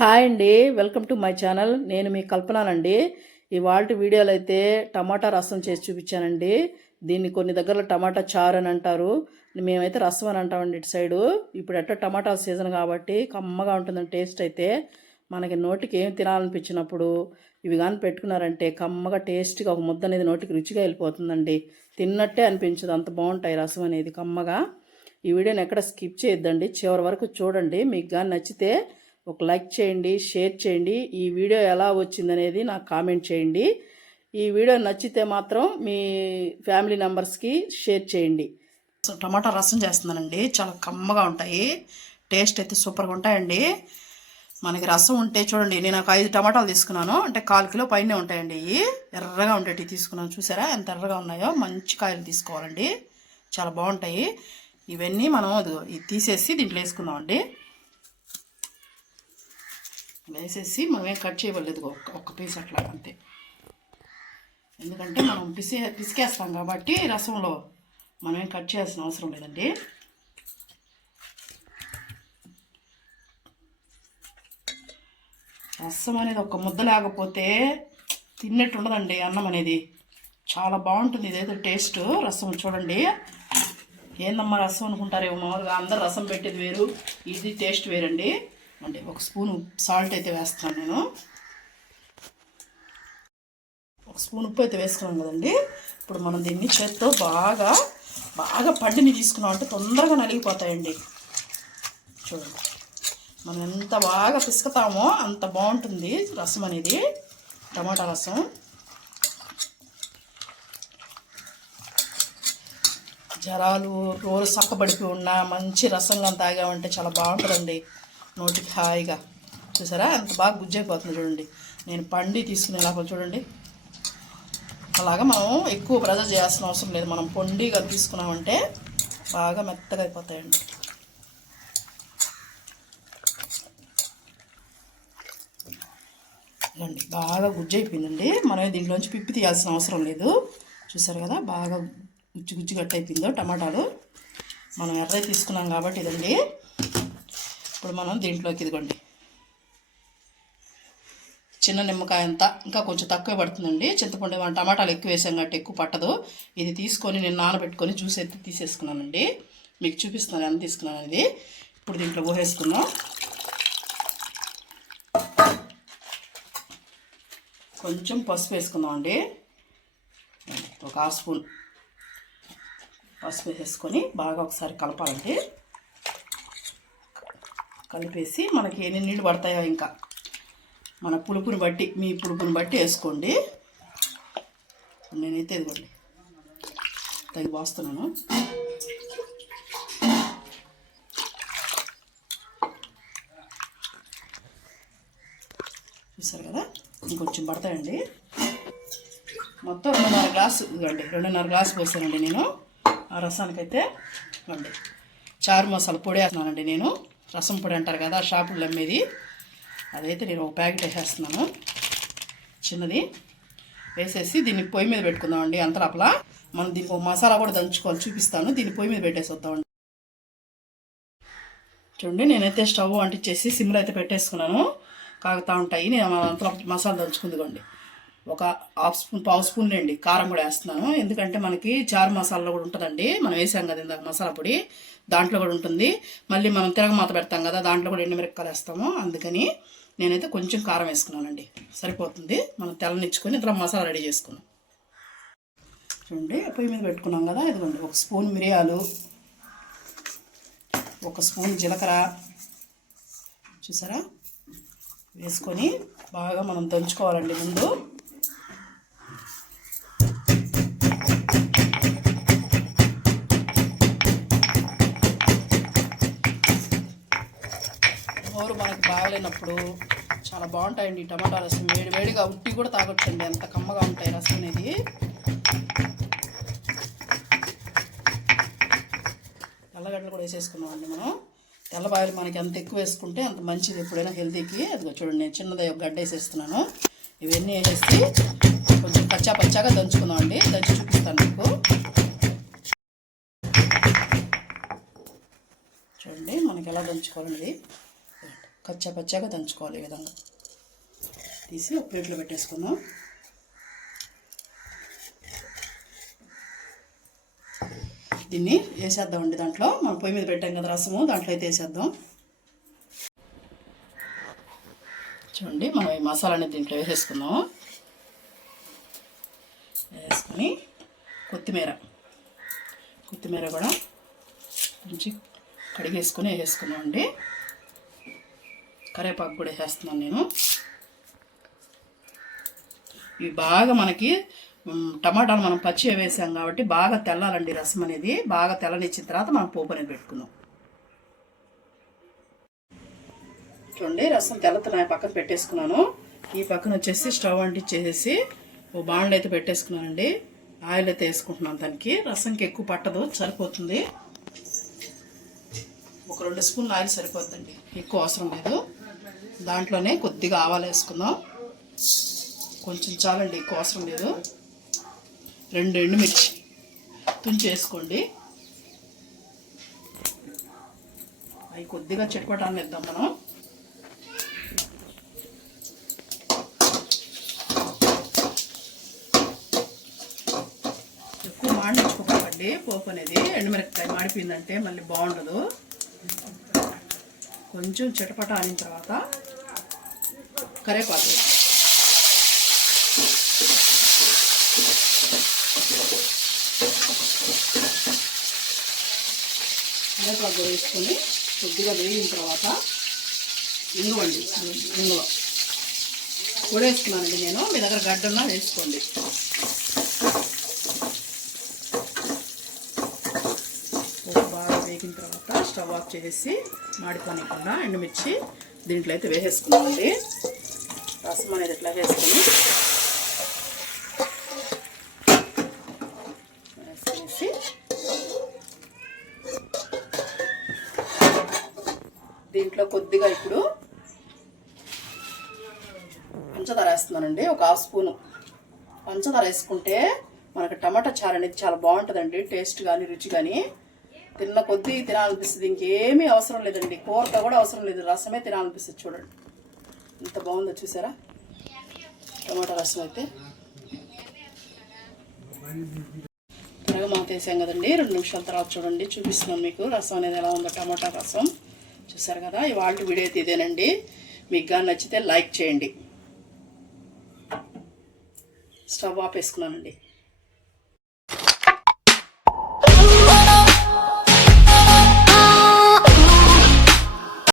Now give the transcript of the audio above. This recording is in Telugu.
హాయ్ అండి. Welcome to my channel. నేను మీ కల్పనానండి. ఇవాళ వీడియోలో అయితే టమాటా రసం చేసి చూపించానండి. దీన్ని కొన్ని దగ్గరలో టమాటా చారు అని అంటారు. మేమైతే రసం అని అంటామండి ఇటు సైడు. ఇప్పుడు ఎట్ట టమాటా సీజన్ కాబట్టి కమ్మగా ఉంటుందండి టేస్ట్ అయితే మనకి నోటికి ఏం తినాలనిపించినప్పుడు ఇవి కానీ పెట్టుకున్నారంటే కమ్మగా టేస్ట్గా ఒక ముద్ద అనేది నోటికి రుచిగా వెళ్ళిపోతుందండి. తిన్నట్టే అనిపించదు. అంత బాగుంటాయి రసం అనేది కమ్మగా. ఈ వీడియోని ఎక్కడ స్కిప్ చేయొద్దండి. చివరి వరకు చూడండి. మీకు కానీ నచ్చితే ఒక లైక్ చేయండి షేర్ చేయండి. ఈ వీడియో ఎలా వచ్చిందనేది నాకు కామెంట్ చేయండి. ఈ వీడియో నచ్చితే మాత్రం మీ ఫ్యామిలీ మెంబర్స్కి షేర్ చేయండి. సో టమాటా రసం చేస్తున్నానండి. చాలా కమ్మగా ఉంటాయి. టేస్ట్ అయితే సూపర్గా ఉంటాయండి. మనకి రసం ఉంటే చూడండి నేను ఒక ఐదు టమాటాలు తీసుకున్నాను. అంటే కాలు కిలో పైనే ఉంటాయండి. ఇవి ఎర్రగా ఉండేవి తీసుకున్నాను. చూసారా? ఎంత ఎర్రగా ఉన్నాయో. మంచి కాయలు తీసుకోవాలండి. చాలా బాగుంటాయి. ఇవన్నీ మనం ఇది తీసేసి దీంట్లో వేసుకుందామండి. వేసేసి మనమేం కట్ చేయవలేదు ఒక్క ఒక్క పీస్ అట్లా అంతే. ఎందుకంటే మనం పిసే పిసికేస్తాం కాబట్టి రసంలో మనమేం కట్ చేయాల్సిన అవసరం లేదండి. రసం అనేది ఒక ముద్ద లేకపోతే తిన్నట్టు ఉండదండి అన్నం అనేది. చాలా బాగుంటుంది ఇదైతే టేస్ట్. రసం చూడండి. ఏందమ్మా రసం అనుకుంటారేమో మామూలుగా అందరు రసం పెట్టేది వేరు ఇది టేస్ట్ వేరండి. అంటే ఒక స్పూన్ సాల్ట్ అయితే వేస్తాను నేను. ఒక స్పూన్ ఉప్పు అయితే వేసుకున్నాం కదండి. ఇప్పుడు మనం దీన్ని చేత్తో బాగా బాగా పండిని తీసుకున్నాం అంటే తొందరగా నలిగిపోతాయండి. చూడండి. మనం ఎంత బాగా పిసుకుతామో అంత బాగుంటుంది రసం అనేది టమాటా రసం. జ్వరాలు రోజు సక్కబడిపోయి ఉన్న మంచి రసంగా తాగామంటే చాలా బాగుంటుందండి. నోటికి హాయిగా. చూసారా? ఎంత బాగా గుజ్జైపోతుంది చూడండి. నేను పండి తీసుకునే లోపల చూడండి. అలాగా మనం ఎక్కువ ప్రెజర్ చేయాల్సిన అవసరం లేదు. మనం పొండిగా తీసుకున్నామంటే బాగా మెత్తగా అయిపోతాయండి. ఇదండి బాగా గుజ్జు అయిపోయిందండి మనం దీంట్లోంచి పిప్పి తీయాల్సిన అవసరం లేదు. చూసారు కదా? బాగా గుజ్జు గుజ్జు గట్టి అయిపోయిందో టమాటాలు. మనం ఎర్ర తీసుకున్నాం కాబట్టి ఇదండి. ఇప్పుడు మనం దీంట్లోకి ఇదిగోండి. చిన్న నిమ్మకాయ అంతా ఇంకా కొంచెం తక్కువ పడుతుందండి. చింతపండు మనం టమాటాలు ఎక్కువ వేసాం కాబట్టి ఎక్కువ పట్టదు. ఇది తీసుకొని నేను నానబెట్టుకొని జ్యూస్ ఎత్తి తీసేసుకున్నానండి. మీకు చూపిస్తున్నాను ఎంత తీసుకున్నాను అనేది. ఇప్పుడు దీంట్లో పోసేసుకున్నాం కొంచెం పసుపు వేసుకుందాం అండి. ఒక హాఫ్ స్పూన్ పసుపు వేసేసుకొని బాగా ఒకసారి కలపాలండి. కలిపేసి మనకి ఎన్ని నీళ్ళు పడతాయో ఇంకా. మన పులుపుని బట్టి మీ పులుపుని బట్టి వేసుకోండి. నేనైతే ఇదిగోండి. తగి పోస్తున్నాను చూసారు కదా? ఇంకొంచెం పడతాయండి. మొత్తం రెండున్నర గ్లాసు ఇవ్వండి రెండున్నర గ్లాసు పోసానండి నేను. ఆ రసానికైతే ఇవ్వండి చారు మసాలా పొడి వేస్తున్నానండి నేను. రసం పొడి అంటారు కదా షాపుల్లో అమ్మేది. అదైతే నేను ఒక ప్యాకెట్ వేసేస్తున్నాను. చిన్నది. వేసేసి దీన్ని పొయ్యి మీద పెట్టుకుందామండి అంత లోపల మనం దీనికి ఒక మసాలా కూడా దంచుకోవాలి చూపిస్తాను. దీన్ని పొయ్యి మీద పెట్టేసి వద్దామండి చూడండి నేనైతే స్టవ్ అంటించేసి సిమ్లో అయితే పెట్టేసుకున్నాను. కాగుతూ ఉంటాయి. నేను అంతలో మసాలా దంచుకుందికోండి ఒక హాఫ్ స్పూన్ పావు స్పూన్ అండి కారం కూడా వేస్తున్నాను. ఎందుకంటే మనకి చారు మసాలా కూడా ఉంటుందండి. మనం వేసాం కదా ఇందాక మసాలా పొడి దాంట్లో కూడా ఉంటుంది. మళ్ళీ మనం తిరగమాత పెడతాం కదా దాంట్లో కూడా ఎండుమిరపకాయలు వేస్తాము. అందుకని నేనైతే కొంచెం కారం వేసుకున్నానండి. సరిపోతుంది. మనం తెల్లనిచ్చుకొని ఇందులో మసాలా రెడీ చేసుకున్నాం. చూడండి పొయ్యి మీద పెట్టుకున్నాం కదా ఇదిగోండి ఒక స్పూన్ మిరియాలు ఒక స్పూన్ జీలకర్ర చూసారా? వేసుకొని బాగా మనం దంచుకోవాలండి ముందు. నోరు మనకు బాగలేనప్పుడు చాలా బాగుంటాయండి. టమాటా రసం వేడి వేడిగా ఉట్టి కూడా తాగొచ్చండి. ఎంత కమ్మగా ఉంటాయి రసం అనేది. తెల్లగడ్డలు కూడా వేసేసుకున్నామండి మనం. తెల్లబాయలు మనకి ఎంత ఎక్కువ వేసుకుంటే అంత మంచిది ఎప్పుడైనా హెల్తీకి. అదిగో చూడండి నేను చిన్నది ఒక గడ్డ వేసేస్తున్నాను. ఇవన్నీ వేసేసి కొంచెం పచ్చా పచ్చాగా దంచుకుందాం అండి దంచి చూపిస్తాను మీకు. చూడండి మనకి ఎలా దంచుకోవాలండి. కచ్చా పచ్చాగా దంచుకోవాలి ఈ విధంగా. తీసి ఒక ప్లేట్లో పెట్టేసుకుందాం. దీన్ని వేసేద్దామండి దాంట్లో. మనం పొయ్యి మీద పెట్టాం కదా రసము దాంట్లో అయితే వేసేద్దాం. చూడండి మనం ఈ మసాలా అనేది దీంట్లో వేసేసుకుందాం. వేసుకొని కొత్తిమీర. కొత్తిమీర కూడా కొంచెం కడిగేసుకొని వేసుకున్నాం అండి. కరివేపాకు కూడా వేసేస్తున్నాను నేను. ఇవి బాగా మనకి టమాటాలు మనం పచ్చి వేసాం కాబట్టి బాగా తెల్లాలండి రసం అనేది. బాగా తెల్లనిచ్చిన తర్వాత మనం పోపు అనేది పెట్టుకుందాం. చూడండి రసం తెల్లతన పక్కన పెట్టేసుకున్నాను. ఈ పక్కన వచ్చేసి స్టవ్ అంటించేసేసి ఓ బాండ్లు అయితే పెట్టేసుకున్నానండి. ఆయిల్ అయితే వేసుకుంటున్నాను దానికి. రసంకి ఎక్కువ పట్టదు సరిపోతుంది. ఒక రెండు స్పూన్లు ఆయిల్ సరిపోతుందండి. ఎక్కువ అవసరం లేదు. దాంట్లోనే కొద్దిగా ఆవాలు వేసుకుందాం. కొంచెం చాలండి ఎక్కువ అవసరం లేదు. రెండు ఎండుమిర్చి తుంచి వేసుకోండి అవి కొద్దిగా చిటపటాన్ని ఇద్దాం మనం. ఎక్కువ మాడించుకోకండి పోపు అనేది ఎండుమిరపకాయ మాడిపోయిందంటే మళ్ళీ బాగుండదు. కొంచెం చిటపట ఆనిన తర్వాత కరేపాకు కరేపాకు వేసుకొని కొద్దిగా వేగిన తర్వాత ఇంగువండి ఇంగువ. వేసుకున్నానండి నేను. మీ దగ్గర గడ్డన్నా వేసుకోండి. బాగా వేగిన తర్వాత స్టవ్ ఆఫ్ చేసి మాడిపోనికుండా ఎండుమిర్చి దీంట్లో అయితే వేసేసుకున్నామండి రసం అనేది ఇట్లా వేసుకొని దీంట్లో కొద్దిగా ఇప్పుడు పంచదార వేస్తున్నానండి. ఒక హాఫ్ స్పూను. పంచదార వేసుకుంటే మనకు టమాటా చారు అనేది చాలా బాగుంటుందండి. టేస్ట్ కానీ రుచి కానీ తిన్న కొద్దీ తినాలనిపిస్తుంది. ఇంకేమీ అవసరం లేదండి. కూరతో కూడా అవసరం లేదు. రసమే తినాలనిపిస్తుంది చూడండి. ఎంత బాగుందో చూసారా? టమాటా రసం అయితే. త్వరగా మాకు వేసాం కదండి? రెండు నిమిషాల తర్వాత చూడండి. చూపిస్తున్నాను మీకు రసం అనేది ఎలా ఉందో టమాటా రసం. చూసారు కదా? ఇవాళ వీడియో అయితే ఇదేనండి. మీకు కానీ నచ్చితే లైక్ చేయండి. స్టవ్ ఆపేసుకున్నానండి.